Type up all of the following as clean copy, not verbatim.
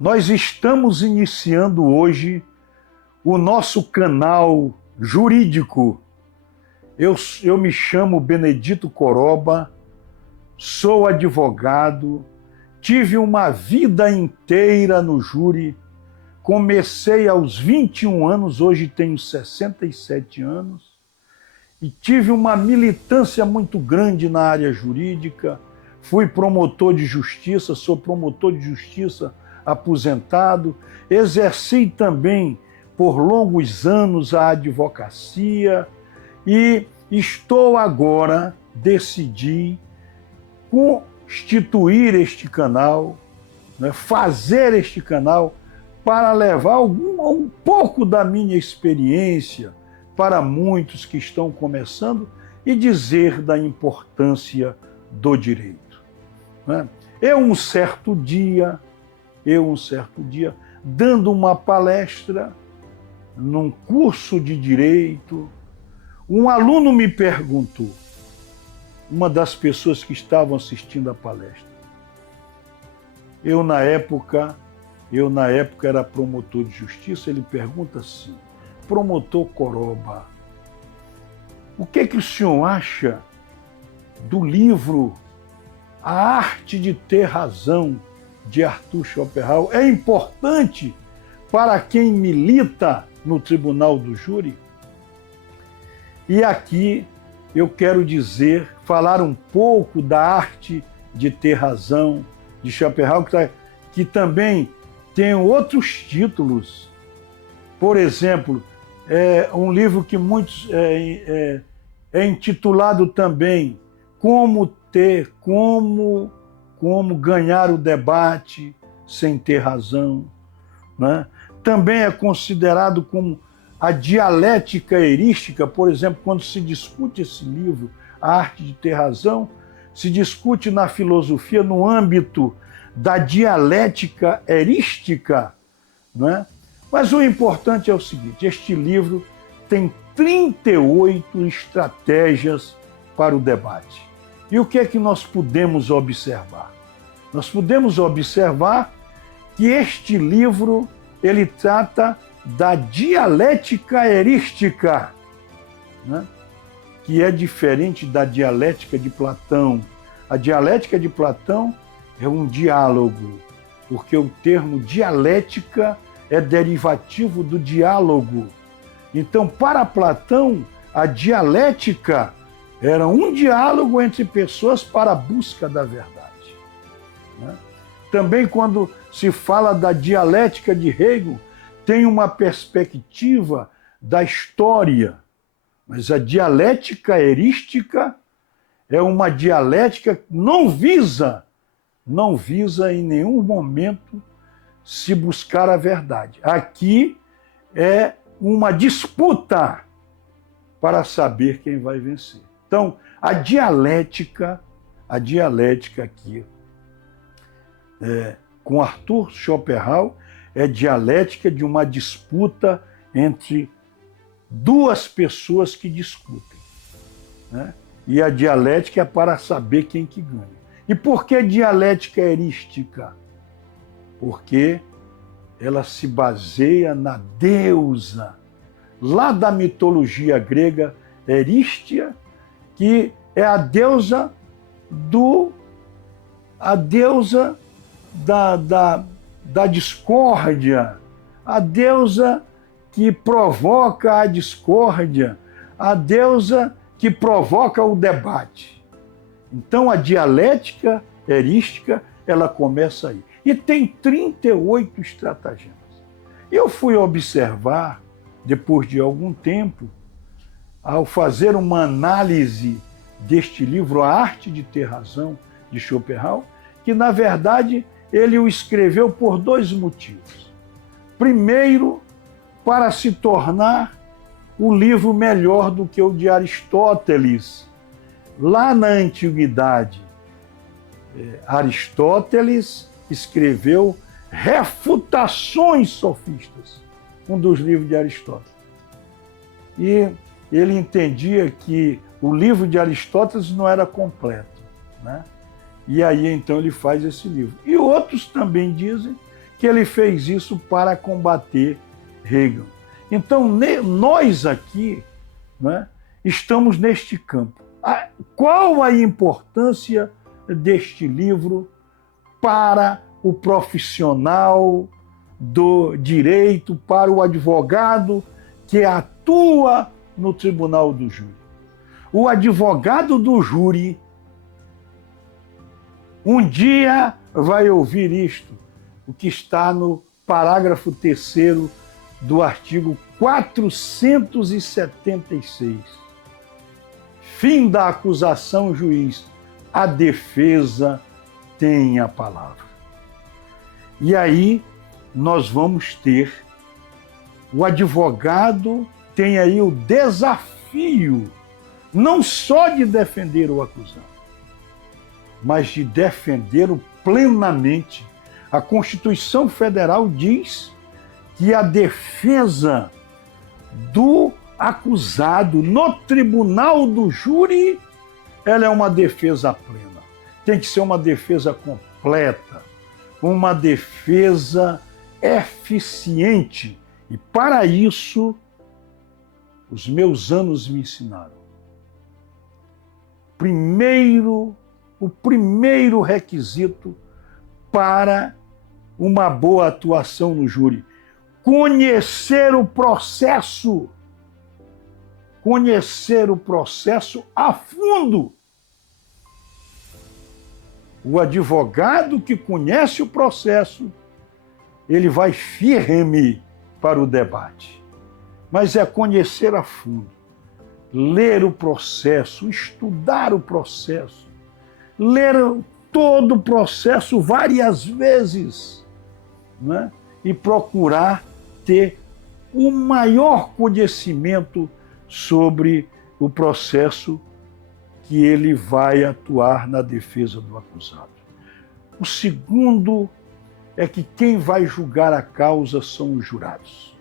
Nós estamos iniciando hoje o nosso canal jurídico. Eu me chamo Benedito Coroba, sou advogado, tive uma vida inteira no júri, comecei aos 21 anos, hoje tenho 67 anos, e tive uma militância muito grande na área jurídica, fui promotor de justiça, sou promotor de justiça aposentado, exerci também por longos anos a advocacia e estou agora, decidi constituir este canal, né, fazer este canal para levar um pouco da minha experiência para muitos que estão começando e dizer da importância do direito. Né? Um certo dia, dando uma palestra num curso de direito, um aluno me perguntou, uma das pessoas que estavam assistindo a palestra. Eu na época era promotor de justiça, ele pergunta assim: promotor Coroba, o que o senhor acha do livro A Arte de Ter Razão, de Arthur Schopenhauer? É importante para quem milita no Tribunal do Júri? E aqui eu quero falar um pouco da Arte de Ter Razão, de Schopenhauer, que também tem outros títulos. Por exemplo, um livro que muitos é intitulado também Como ganhar o debate sem ter razão, né? Também é considerado como a dialética erística. Por exemplo, quando se discute esse livro, A Arte de Ter Razão, se discute na filosofia no âmbito da dialética erística, né? Mas o importante é o seguinte: este livro tem 38 estratégias para o debate. E o que é que nós podemos observar? Nós podemos observar que este livro ele trata da dialética erística, né? Que é diferente da dialética de Platão. A dialética de Platão é um diálogo, porque o termo dialética é derivativo do diálogo. Então, para Platão, a dialética era um diálogo entre pessoas para a busca da verdade, né? Também, quando se fala da dialética de Hegel, tem uma perspectiva da história, mas a dialética erística é uma dialética que não visa em nenhum momento se buscar a verdade. Aqui é uma disputa para saber quem vai vencer. Então, a dialética aqui, com Arthur Schopenhauer, é dialética de uma disputa entre duas pessoas que discutem, né? E a dialética é para saber quem que ganha. E por que dialética erística? Porque ela se baseia na deusa, lá da mitologia grega, Erístia, que é a deusa da discórdia, a deusa que provoca a discórdia, a deusa que provoca o debate. Então a dialética erística, ela começa aí. E tem 38 estratagemas. Eu fui observar, depois de algum tempo, ao fazer uma análise deste livro, A Arte de Ter Razão, de Schopenhauer, que, na verdade, ele o escreveu por dois motivos. Primeiro, para se tornar o livro melhor do que o de Aristóteles. Lá na Antiguidade, Aristóteles escreveu Refutações Sofistas, um dos livros de Aristóteles. E ele entendia que o livro de Aristóteles não era completo, né? E aí, então, ele faz esse livro. E outros também dizem que ele fez isso para combater Reagan. Então, nós aqui, né, estamos neste campo. Qual a importância deste livro para o profissional do direito, para o advogado que atua no tribunal do júri? O advogado do júri um dia vai ouvir isto, o que está no parágrafo 3º do artigo 476. Fim da acusação, juiz. A defesa tem a palavra. E aí nós vamos ter, o advogado tem aí o desafio, não só de defender o acusado, mas de defendê-lo plenamente. A Constituição Federal diz que a defesa do acusado no tribunal do júri, ela é uma defesa plena. Tem que ser uma defesa completa, uma defesa eficiente. E para isso, os meus anos me ensinaram. O primeiro requisito para uma boa atuação no júri: conhecer o processo. Conhecer o processo a fundo. O advogado que conhece o processo, ele vai firme para o debate. Mas é conhecer a fundo, ler o processo, estudar o processo, ler todo o processo várias vezes, né? E procurar ter o maior conhecimento sobre o processo que ele vai atuar na defesa do acusado. O segundo é que quem vai julgar a causa são os jurados.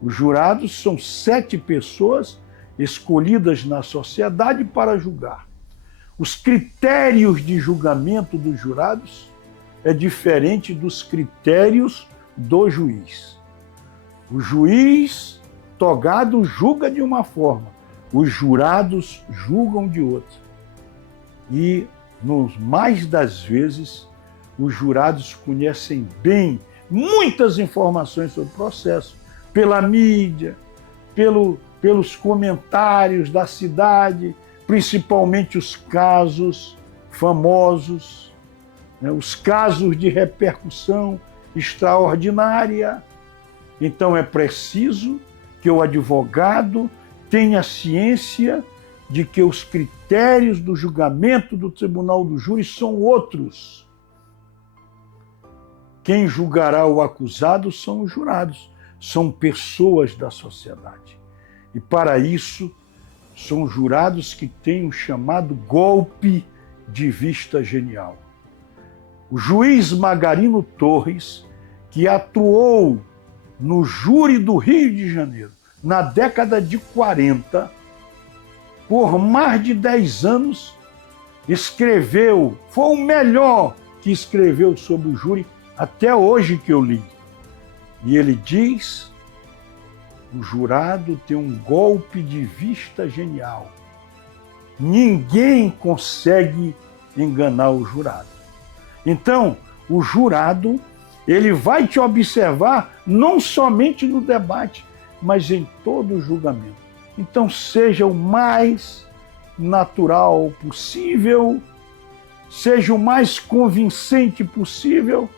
Os jurados são 7 pessoas escolhidas na sociedade para julgar. Os critérios de julgamento dos jurados é diferente dos critérios do juiz. O juiz togado julga de uma forma, os jurados julgam de outra. E, mais das vezes, os jurados conhecem bem muitas informações sobre o processo, pela mídia, pelos comentários da cidade, principalmente os casos famosos, né, os casos de repercussão extraordinária. Então é preciso que o advogado tenha ciência de que os critérios do julgamento do tribunal do júri são outros. Quem julgará o acusado são os jurados, são pessoas da sociedade. E para isso, são jurados que têm o chamado golpe de vista genial. O juiz Margarino Torres, que atuou no júri do Rio de Janeiro na década de 40, por mais de 10 anos, escreveu, foi o melhor que escreveu sobre o júri até hoje que eu li. E ele diz: o jurado tem um golpe de vista genial. Ninguém consegue enganar o jurado. Então, o jurado, ele vai te observar não somente no debate, mas em todo o julgamento. Então, seja o mais natural possível, seja o mais convincente possível,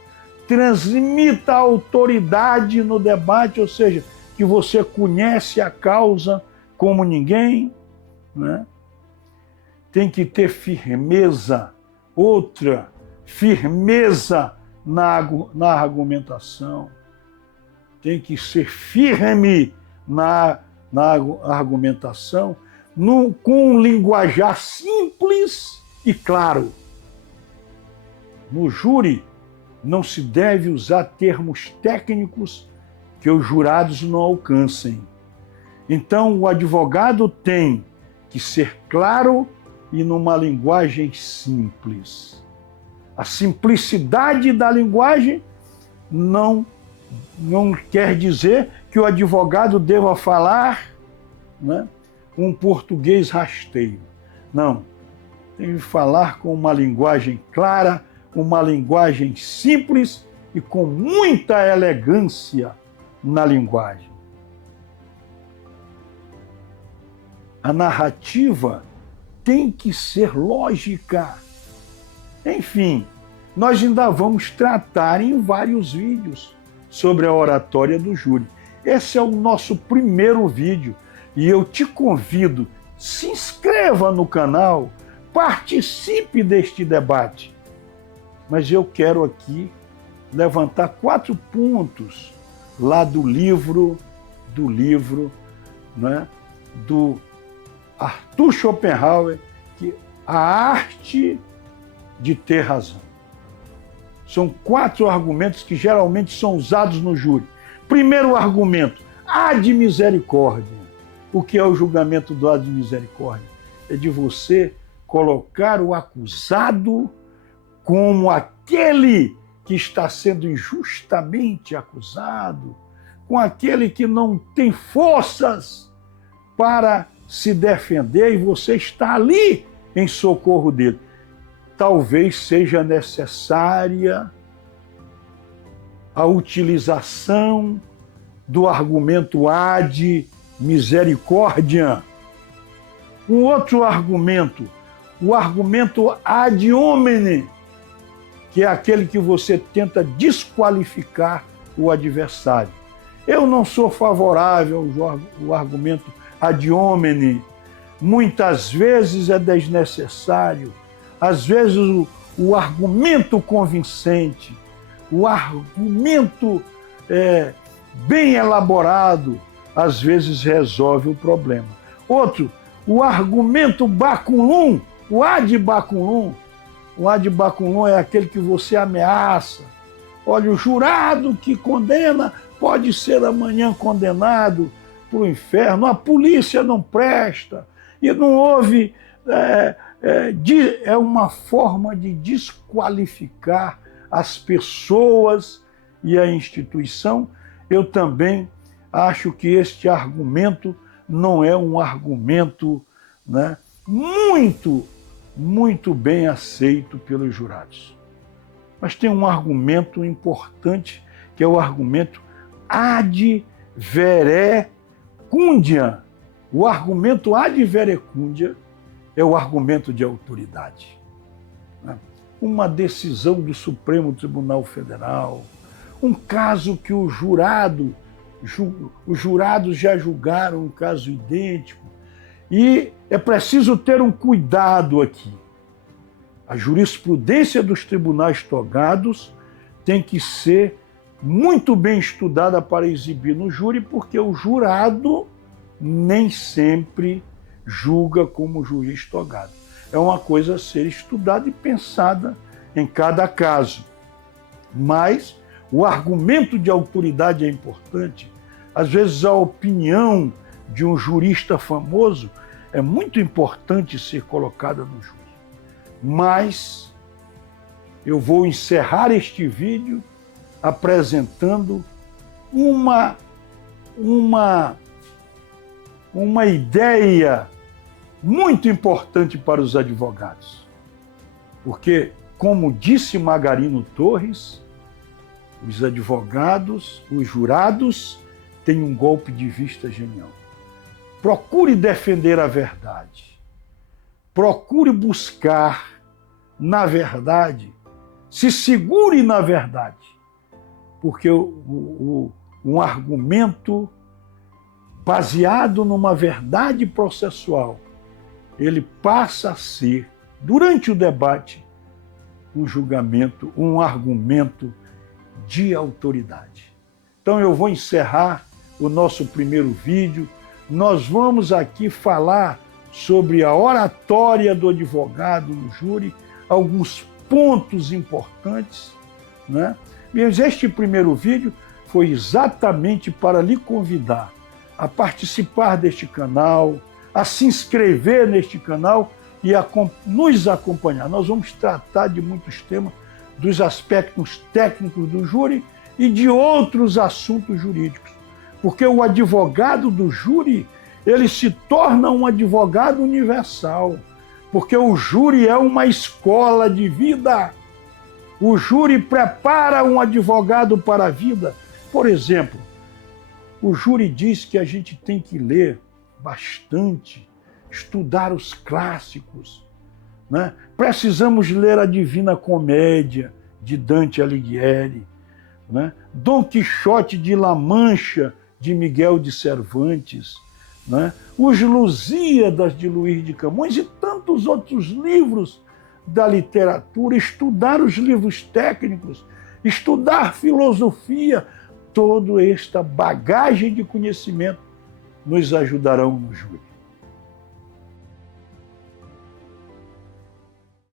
transmita a autoridade no debate, ou seja, que você conhece a causa como ninguém, né? Tem que ter firmeza, firmeza na argumentação, tem que ser firme na argumentação, com um linguajar simples e claro. No júri, não se deve usar termos técnicos que os jurados não alcancem. Então, o advogado tem que ser claro e numa linguagem simples. A simplicidade da linguagem não quer dizer que o advogado deva falar, né, um português rasteiro. Não. Tem que falar com uma linguagem clara, uma linguagem simples e com muita elegância na linguagem. A narrativa tem que ser lógica. Enfim, nós ainda vamos tratar em vários vídeos sobre a oratória do júri. Esse é o nosso primeiro vídeo e eu te convido, se inscreva no canal, participe deste debate. Mas eu quero aqui levantar 4 pontos lá do livro, né, do Arthur Schopenhauer, que a arte de ter razão. São 4 argumentos que geralmente são usados no júri. Primeiro argumento, ad misericórdia. O que é o julgamento do ad misericórdia? É de você colocar o acusado como aquele que está sendo injustamente acusado, com aquele que não tem forças para se defender e você está ali em socorro dele. Talvez seja necessária a utilização do argumento ad misericórdia. Um outro argumento, o argumento ad hominem, que é aquele que você tenta desqualificar o adversário. Eu não sou favorável ao argumento ad hominem. Muitas vezes é desnecessário. Às vezes o argumento convincente, o argumento bem elaborado, às vezes resolve o problema. Outro, o argumento baculum, o ad baculum. O ad baculum é aquele que você ameaça. Olha, o jurado que condena pode ser amanhã condenado para o inferno. A polícia não presta. E não houve... É uma forma de desqualificar as pessoas e a instituição. Eu também acho que este argumento não é um argumento, né, muito bem aceito pelos jurados. Mas tem um argumento importante, que é o argumento ad verecundia. O argumento ad verecundia é o argumento de autoridade. Uma decisão do Supremo Tribunal Federal, um caso que os jurados já julgaram um caso idêntico, e é preciso ter um cuidado aqui. A jurisprudência dos tribunais togados tem que ser muito bem estudada para exibir no júri, porque o jurado nem sempre julga como juiz togado. É uma coisa a ser estudada e pensada em cada caso. Mas o argumento de autoridade é importante. Às vezes a opinião de um jurista famoso é muito importante ser colocada no júri. Mas eu vou encerrar este vídeo apresentando uma ideia muito importante para os advogados. Porque, como disse Margarino Torres, os advogados, os jurados, têm um golpe de vista genial. Procure defender a verdade. Procure buscar na verdade. Se segure na verdade. Porque um argumento baseado numa verdade processual, ele passa a ser, durante o debate, um julgamento, um argumento de autoridade. Então eu vou encerrar o nosso primeiro vídeo. Nós vamos aqui falar sobre a oratória do advogado no júri, alguns pontos importantes, né? Mas este primeiro vídeo foi exatamente para lhe convidar a participar deste canal, a se inscrever neste canal e a nos acompanhar. Nós vamos tratar de muitos temas, dos aspectos técnicos do júri e de outros assuntos jurídicos. Porque o advogado do júri, ele se torna um advogado universal. Porque o júri é uma escola de vida. O júri prepara um advogado para a vida. Por exemplo, o júri diz que a gente tem que ler bastante, estudar os clássicos, né? Precisamos ler a Divina Comédia, de Dante Alighieri, né? Dom Quixote de La Mancha, de Miguel de Cervantes, né? Os Lusíadas, de Luís de Camões e tantos outros livros da literatura, estudar os livros técnicos, estudar filosofia, toda esta bagagem de conhecimento nos ajudarão no júri.